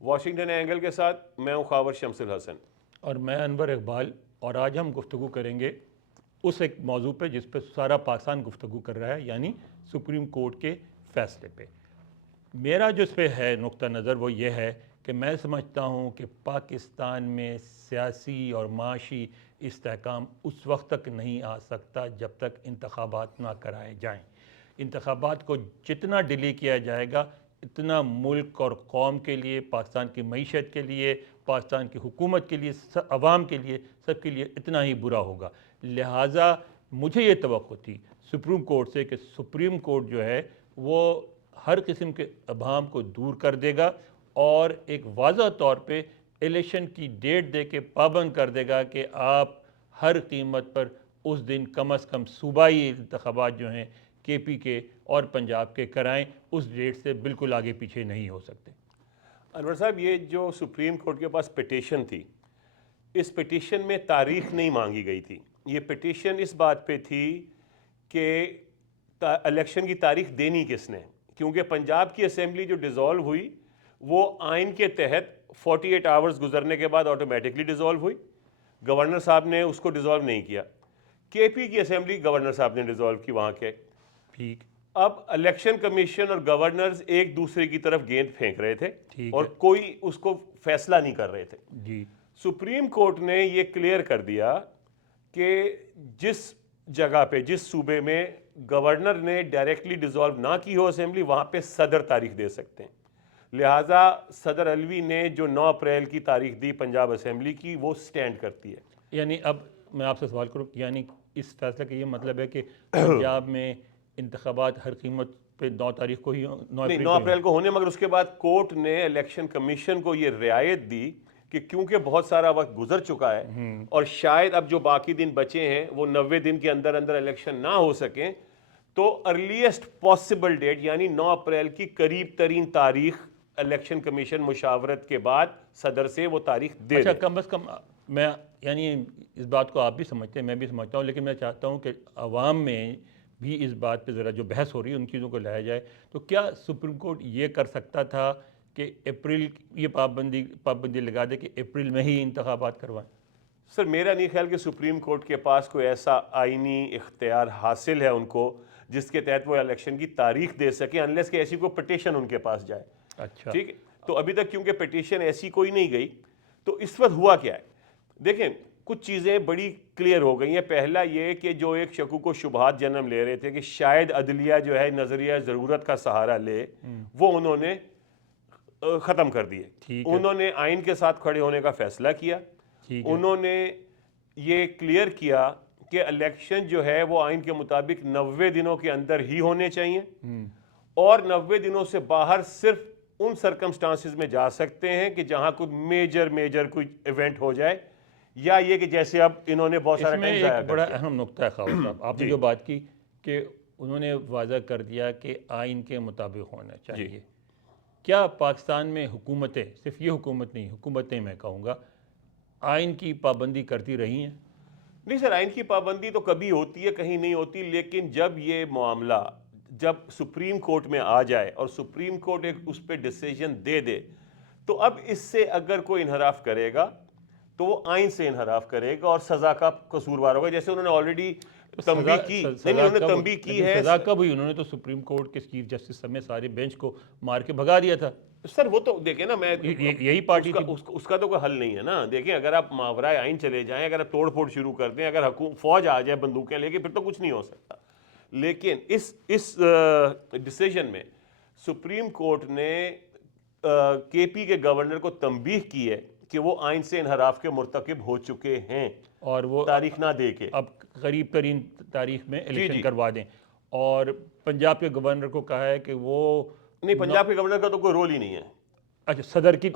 Washington angle کے ساتھ میں ہوں خاور شمس الحسن اور میں انور اقبال، اور آج ہم گفتگو کریں گے اس ایک موضوع پہ جس پہ سارا پاکستان گفتگو کر رہا ہے، یعنی سپریم کورٹ کے فیصلے پہ۔ میرا جو اس پہ ہے نقطہ نظر وہ یہ ہے کہ میں سمجھتا ہوں کہ پاکستان میں سیاسی اور معاشی استحکام اس وقت تک نہیں آ سکتا جب تک انتخابات نہ کرائے جائیں۔ انتخابات کو جتنا ڈیلے کیا جائے گا اتنا ملک اور قوم کے لیے، پاکستان کی معیشت کے لیے، پاکستان کی حکومت کے لیے، عوام کے لیے، سب کے لیے اتنا ہی برا ہوگا۔ لہٰذا مجھے یہ توقع تھی سپریم کورٹ سے کہ سپریم کورٹ جو ہے وہ ہر قسم کے ابہام کو دور کر دے گا اور ایک واضح طور پہ الیکشن کی ڈیٹ دے کے پابند کر دے گا کہ آپ ہر قیمت پر اس دن کم از کم صوبائی انتخابات جو ہیں کے پی کے اور پنجاب کے کرائیں، اس ڈیٹ سے بالکل آگے پیچھے نہیں ہو سکتے۔ انور صاحب، یہ جو سپریم کورٹ کے پاس پٹیشن تھی، اس پٹیشن میں تاریخ نہیں مانگی گئی تھی۔ یہ پٹیشن اس بات پہ تھی کہ الیکشن کی تاریخ دینی کس نے، کیونکہ پنجاب کی اسمبلی جو ڈیزالو ہوئی وہ آئین کے تحت 48 آورز گزرنے کے بعد آٹومیٹکلی ڈیزالو ہوئی۔ گورنر صاحب نے اس کو ڈیزالو نہیں کیا۔ کے پی کی اسمبلی گورنر صاحب نے ڈیزالو کی وہاں کے۔ ٹھیک، اب الیکشن کمیشن اور گورنرز ایک دوسرے کی طرف گیند پھینک رہے تھے اور کوئی اس کو فیصلہ نہیں کر رہے تھے۔ جی، سپریم کورٹ نے یہ کلیئر کر دیا کہ جس جگہ پہ، جس صوبے میں گورنر نے ڈائریکٹلی ڈیزالو نہ کی ہو اسمبلی، وہاں پہ صدر تاریخ دے سکتے ہیں۔ لہٰذا صدر علوی نے جو 9 اپریل کی تاریخ دی پنجاب اسمبلی کی، وہ سٹینڈ کرتی ہے۔ یعنی اب میں آپ سے سوال کروں، یعنی اس فیصلے کا یہ مطلب ہے کہ پنجاب میں انتخابات ہر قیمت پہ 9 تاریخ کو ہی، 9 اپریل کو ہونے، مگر اس کے بعد کورٹ نے الیکشن کمیشن کو یہ رعایت دی کہ کیونکہ بہت سارا وقت گزر چکا ہے اور شاید اب جو باقی دن بچے ہیں وہ 90 دن کے اندر اندر الیکشن نہ ہو سکیں، تو ارلیسٹ پاسبل ڈیٹ یعنی 9 اپریل کی قریب ترین تاریخ الیکشن کمیشن مشاورت کے بعد صدر سے وہ تاریخ دے اچھا، دے۔ کم از کم میں، یعنی اس بات کو آپ بھی سمجھتے ہیں، میں بھی سمجھتا ہوں، لیکن میں چاہتا ہوں کہ عوام میں بھی اس بات پہ ذرا جو بحث ہو رہی ہے ان چیزوں کو لایا جائے۔ تو کیا سپریم کورٹ یہ کر سکتا تھا کہ اپریل یہ پابندی لگا دے کہ اپریل میں ہی انتخابات کروائیں؟ سر، میرا نہیں خیال کہ سپریم کورٹ کے پاس کوئی ایسا آئینی اختیار حاصل ہے ان کو جس کے تحت وہ الیکشن کی تاریخ دے سکیں، انلیس کہ ایسی کوئی پٹیشن ان کے پاس جائے۔ اچھا، ٹھیک ہے، تو ابھی تک کیونکہ پٹیشن ایسی کوئی نہیں گئی، تو اس وقت ہوا کیا ہے؟ دیکھیں، کچھ چیزیں بڑی کلیئر ہو گئی ہیں۔ پہلا یہ کہ جو ایک شکوک و شبہات جنم لے رہے تھے کہ شاید عدلیہ جو ہے نظریہ ضرورت کا سہارا لے، وہ انہوں نے ختم کر دیے۔ انہوں نے آئین کے ساتھ کھڑے ہونے کا فیصلہ کیا۔ انہوں نے یہ کلیئر کیا کہ الیکشن جو ہے وہ آئین کے مطابق 90 دنوں کے اندر ہی ہونے چاہیے، اور 90 دنوں سے باہر صرف ان سرکمسٹانسز میں جا سکتے ہیں کہ جہاں کوئی میجر کوئی ایونٹ ہو جائے، یا یہ کہ جیسے اب انہوں نے بہت سارا ٹائم ضائع کر دیا۔ ایک بڑا اہم نقطہ ہے خاور صاحب، آپ نے جو بات کی کہ انہوں نے واضح کر دیا کہ آئین کے مطابق ہونا چاہیے۔ کیا پاکستان میں حکومتیں، صرف یہ حکومت نہیں، حکومتیں میں کہوں گا، آئین کی پابندی کرتی رہی ہیں؟ نہیں سر، آئین کی پابندی تو کبھی ہوتی ہے، کہیں نہیں ہوتی، لیکن جب یہ معاملہ جب سپریم کورٹ میں آ جائے اور سپریم کورٹ ایک اس پہ ڈیسیجن دے دے، تو اب اس سے اگر کوئی انحراف کرے گا تو وہ آئین سے انحراف کرے گا اور سزا کا قصوروار ہوگا، جیسے انہوں نے آلریڈی تنبیہ کی۔ انہوں نے تنبیہ کی ہے۔ سزا کب ہوئی؟ انہوں نے تو سپریم کورٹ کے چیف جسٹس سمیت سارے بینچ کو مار کے بھگا دیا تھا۔ سر وہ تو دیکھیں نا، میں یہی پارٹی تھی۔ اس کا تو کوئی حل نہیں ہے نا۔ دیکھیں، اگر آپ ماورائے آئین چلے جائیں، اگر آپ توڑ پھوڑ شروع کر دیں، اگر فوج آ جائے بندوقیں لے کے، پھر تو کچھ نہیں ہو سکتا۔ لیکن اس ڈیسیجن میں سپریم کورٹ نے کے پی کے گورنر کو تنبیہ کی ہے کہ وہ آئین سے انحراف کے مرتکب ہو چکے ہیں، اور وہ تاریخ نہ دے کے اب قریب ترین تاریخ میں الیکشن کروا دیں، اور پنجاب کے گورنر کو کہا ہے کہ وہ نہیں، پنجاب کے گورنر کا تو کوئی رول ہی نہیں ہے۔ اچھا، صدر کی،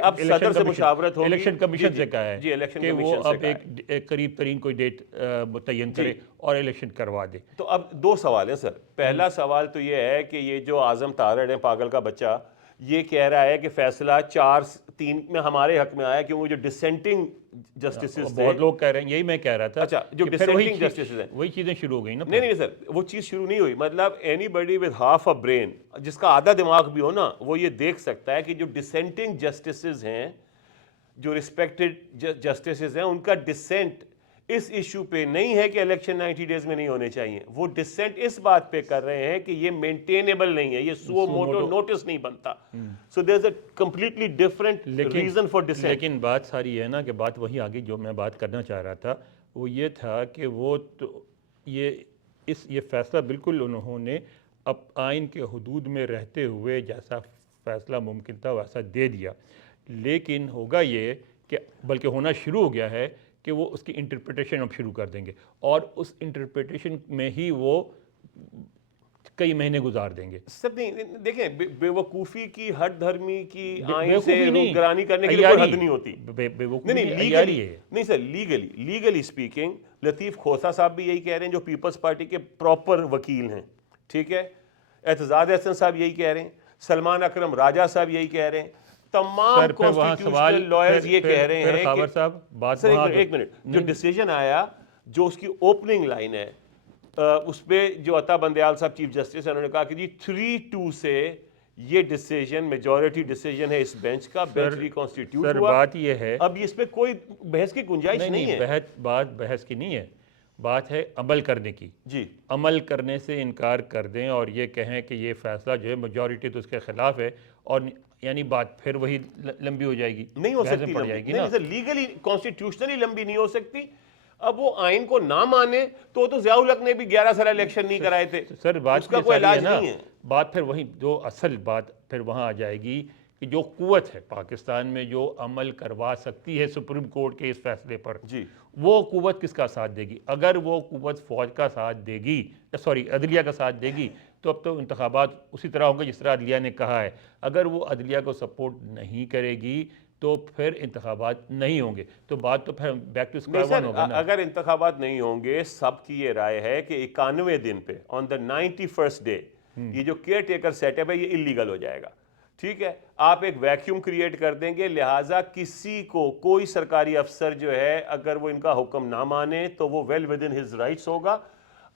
اب صدر سے مشاورت ہوگی، الیکشن کمیشن سے کہا ہے کہ وہ اب ایک قریب ترین کوئی ڈیٹ متعین کرے اور الیکشن کروا دے۔ تو اب 2 سوال ہیں سر۔ پہلا سوال تو یہ ہے کہ یہ جو اعظم طارڑ ہیں، پاگل کا بچہ، یہ کہہ رہا ہے کہ فیصلہ 4-3 میں ہمارے حق میں آیا کیونکہ جو ڈسینٹنگ جسٹسز تھے، بہت لوگ کہہ رہے ہیں، یہی میں کہہ رہا تھا اچھا جو کہ پھر وہی ڈسینٹنگ جسٹسز ہیں، وہی چیزیں شروع ہو گئی نا. نہیں سر وہ چیز شروع نہیں ہوئی. مطلب anybody with half a brain, جس کا آدھا دماغ بھی ہو نا، وہ یہ دیکھ سکتا ہے کہ جو ڈسینٹنگ جسٹسز ہیں، جو ریسپیکٹڈ جسٹسز ہیں، ان کا ڈسینٹ اس ایشو پہ نہیں ہے کہ الیکشن 90 ڈیز میں نہیں ہونے چاہیے. وہ ڈسینٹ اس بات پہ کر رہے ہیں کہ یہ مینٹینیبل نہیں ہے، یہ سو موٹو نوٹس نہیں بنتا. So there is a completely different reason for dissent. لیکن بات ساری یہ ہے نا کہ بات وہی آگے جو میں بات کرنا چاہ رہا تھا وہ یہ تھا کہ وہ تو یہ فیصلہ بالکل انہوں نے اب آئین کے حدود میں رہتے ہوئے جیسا فیصلہ ممکن تھا ویسا دے دیا. لیکن ہوگا یہ کہ بلکہ ہونا شروع ہو گیا ہے کہ وہ اس کی انٹرپریٹیشن اب شروع کر دیں گے، اور اس انٹرپریٹیشن میں ہی وہ کئی مہینے گزار دیں گے. سر نہیں دیکھیں، بے وقوفی کی، ہٹ دھرمی کی، آئین سے روگرانی کرنے کی کوئی حد نہیں ہوتی. نہیں سر، لیگلی اسپیکنگ لطیف کھوسہ صاحب بھی یہی کہہ رہے ہیں جو پیپلز پارٹی کے پراپر وکیل ہیں، ٹھیک ہے، اعتزاز احسن صاحب یہی کہہ رہے ہیں، سلمان اکرم راجہ صاحب یہی کہہ رہے ہیں، تمام کانسٹیٹیوشنل لائرز یہ کہہ رہے ہیں کہ سر ایک منٹ، جو ڈیسیجن آیا، جو اس کی اوپننگ لائن ہے اس پہ جو عطا بندیال صاحب چیف جسٹس ہیں، انہوں نے کہا کہ جی 3-2 سے یہ ڈیسیجن میجورٹی ڈیسیجن ہے اس بینچ کا، بینچ ریکانسٹیٹیوٹ سر ہوا. بات یہ ہے اب اس پہ کوئی بحث کی گنجائش نہیں ہے. بات بحث کی نہیں ہے، بات ہے عمل کرنے کی. جی عمل کرنے سے انکار کر دیں اور یہ کہیں کہ یہ فیصلہ جو ہے میجورٹی تو اس کے خلاف ہے، اور یعنی بات پھر وہی لمبی ہو جائے گی، نہیں ہو سکتی پڑ جائے گی نہیں سر، لیگلی کانسٹیٹیوشنلی لمبی نہیں ہو سکتی. اب وہ آئین کو نہ مانے تو ضیاء الحق نے بھی 11 سال الیکشن نہیں کرائے تھے. سر بات اس کا کوئی علاج نہیں ہے. بات پھر وہی جو اصل بات پھر وہاں آ جائے گی کہ جو قوت ہے پاکستان میں جو عمل کروا سکتی ہے سپریم کورٹ کے اس فیصلے پر، جی وہ قوت کس کا ساتھ دے گی؟ اگر وہ قوت فوج کا ساتھ دے گی، عدلیہ کا ساتھ دے گی، تو اب تو انتخابات اسی طرح ہوں گے جس طرح عدلیہ نے کہا ہے. اگر وہ عدلیہ کو سپورٹ نہیں کرے گی تو پھر انتخابات نہیں ہوں گے. تو بات تو پھر بیک ٹو اسکوائر ون ہوگا نا. اگر انتخابات نہیں ہوں گے، سب کی یہ رائے ہے کہ 91 دن پہ آن دا 91st ڈے یہ جو کیئر ٹیکر سیٹ اپ ہے یہ انلیگل ہو جائے گا. ٹھیک ہے، آپ ایک ویکیوم کریٹ کر دیں گے، لہٰذا کسی کو کوئی سرکاری افسر جو ہے اگر وہ ان کا حکم نہ مانے تو وہ well within his rights ہوگا.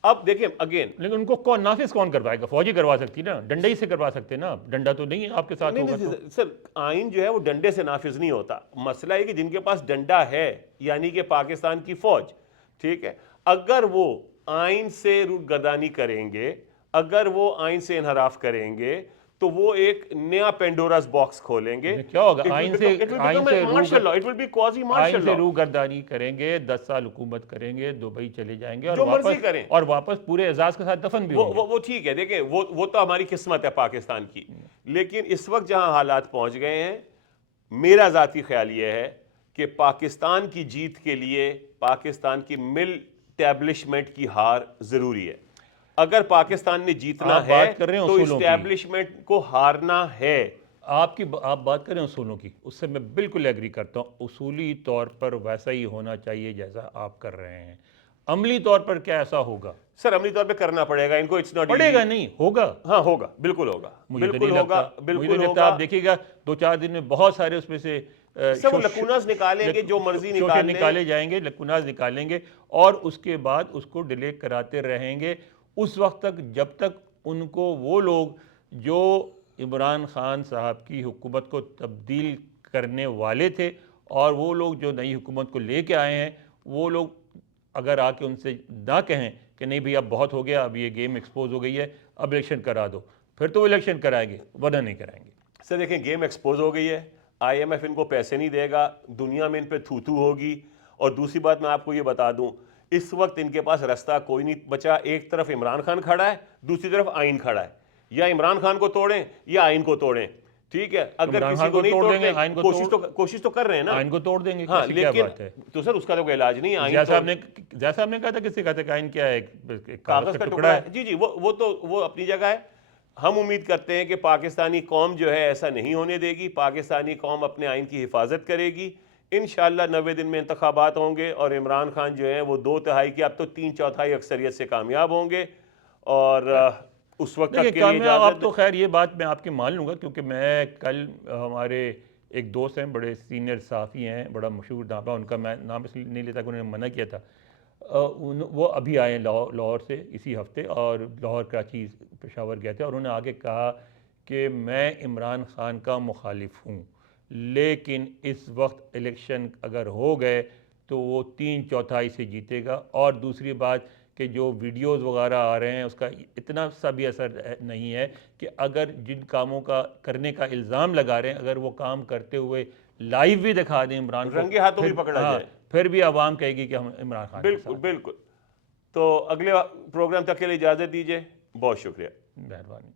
اب دیکھیں اگین، لیکن ان کو نافذ کون کروائے گا؟ فوجی کروا سکتی نا، ڈنڈے ہی سے کروا سکتے نا. ڈنڈا تو نہیں آپ کے ساتھ ہوگا تو. سر آئین جو ہے وہ ڈنڈے سے نافذ نہیں ہوتا. مسئلہ ہے کہ جن کے پاس ڈنڈا ہے، یعنی کہ پاکستان کی فوج، ٹھیک ہے، اگر وہ آئین سے روگردانی کریں گے، اگر وہ آئین سے انحراف کریں گے تو وہ ایک نیا پینڈوراز باکس کھولیں گے. کیا ہوگا؟ آئین سے روگردانی کریں گے، 10 سال حکومت کریں گے، دبئی چلے جائیں گے اور واپس پورے اعزاز کے ساتھ دفن بھی ہوں گے. وہ ٹھیک ہے، دیکھیں وہ تو ہماری قسمت ہے پاکستان کی. لیکن اس وقت جہاں حالات پہنچ گئے ہیں، میرا ذاتی خیال یہ ہے کہ پاکستان کی جیت کے لیے پاکستان کی مل اسٹیبلشمنٹ کی ہار ضروری ہے. اگر پاکستان نے جیتنا ہے تو اسٹیبلشمنٹ کو ہارنا ہے. آپ بات کریں اصولوں کی، اس سے میں بالکل ایگری کرتا ہوں. اصولی طور پر ویسا ہی ہونا چاہیے جیسا آپ کر رہے ہیں. عملی طور پر کیا ایسا ہوگا؟ سر عملی طور پہ کرنا پڑے گا ان کو. پڑے گا نہیں، ہوگا. ہاں ہوگا، بالکل ہوگا، بالکل ہوگا، بالکل ہوگا. آپ دیکھیے گا 2-4 دن میں بہت سارے اس میں سے سر وہ لکوناز نکالیں گے، جو مرضی نکالے جائیں گے، لکوناز نکالیں گے، اور اس کے بعد اس کو ڈیلے کراتے رہیں گے اس وقت تک جب تک ان کو وہ لوگ جو عمران خان صاحب کی حکومت کو تبدیل کرنے والے تھے اور وہ لوگ جو نئی حکومت کو لے کے آئے ہیں، وہ لوگ اگر آ کے ان سے نہ کہیں کہ نہیں بھئی اب بہت ہو گیا، اب یہ گیم ایکسپوز ہو گئی ہے، اب الیکشن کرا دو، پھر تو وہ الیکشن کرائیں گے، ورنہ نہیں کرائیں گے. سر دیکھیں گیم ایکسپوز ہو گئی ہے، آئی ایم ایف ان کو پیسے نہیں دے گا، دنیا میں ان پہ تھو تھو ہوگی. اور دوسری بات میں آپ کو یہ بتا دوں، اس وقت ان کے پاس راستہ کوئی نہیں بچا. ایک طرف عمران خان کھڑا ہے، دوسری طرف آئین کھڑا ہے. یا عمران خان کو توڑیں یا آئین کو توڑیں. ٹھیک ہے، اگر کسی کو نہیں توڑتے کوشش تو کر رہے ہیں نا، آئین کو توڑ دیں گے. ہاں لیکن تو سر اس کا تو کوئی علاج نہیں ہے. جیسا آپ نے کہا تھا کسی کہتے کہ آئین کیا ہے؟ کاغذ کا ٹکڑا ہے. جی وہ اپنی جگہ ہے. ہم امید کرتے ہیں کہ پاکستانی قوم جو ہے ایسا نہیں ہونے دے گی. پاکستانی قوم اپنے آئین کی حفاظت کرے گی. انشاءاللہ 90 دن میں انتخابات ہوں گے اور عمران خان جو ہیں وہ 2/3 کی اب تو 3/4 اکثریت سے کامیاب ہوں گے. اور اس وقت تک دیکھیے کے لیے کامیاب، اب اجازت تو خیر یہ بات میں آپ کی مان لوں گا، کیونکہ میں کل ہمارے ایک دوست ہیں، بڑے سینئر صحافی ہیں، بڑا مشہور نامہ، ان کا میں نام اس لیے نہیں لیتا کہ انہوں نے منع کیا تھا، وہ ابھی آئے ہیں لاہور سے اسی ہفتے، اور لاہور کراچی پشاور گئے تھے، اور انہوں نے آگے کہا کہ میں عمران خان کا مخالف ہوں، لیکن اس وقت الیکشن اگر ہو گئے تو وہ 3/4 سے جیتے گا، اور دوسری بات کہ جو ویڈیوز وغیرہ آ رہے ہیں اس کا اتنا سا بھی اثر نہیں ہے کہ اگر جن کاموں کا کرنے کا الزام لگا رہے ہیں اگر وہ کام کرتے ہوئے لائیو بھی دکھا دیں عمران کو، رنگے ہاتھوں بھی پھر پکڑا جائے. پھر بھی عوام کہے گی کہ ہم عمران خان کے بالکل ساتھ ہیں۔ بالکل. تو اگلے پروگرام تک کے لیے اجازت دیجیے. بہت شکریہ. مہربانی۔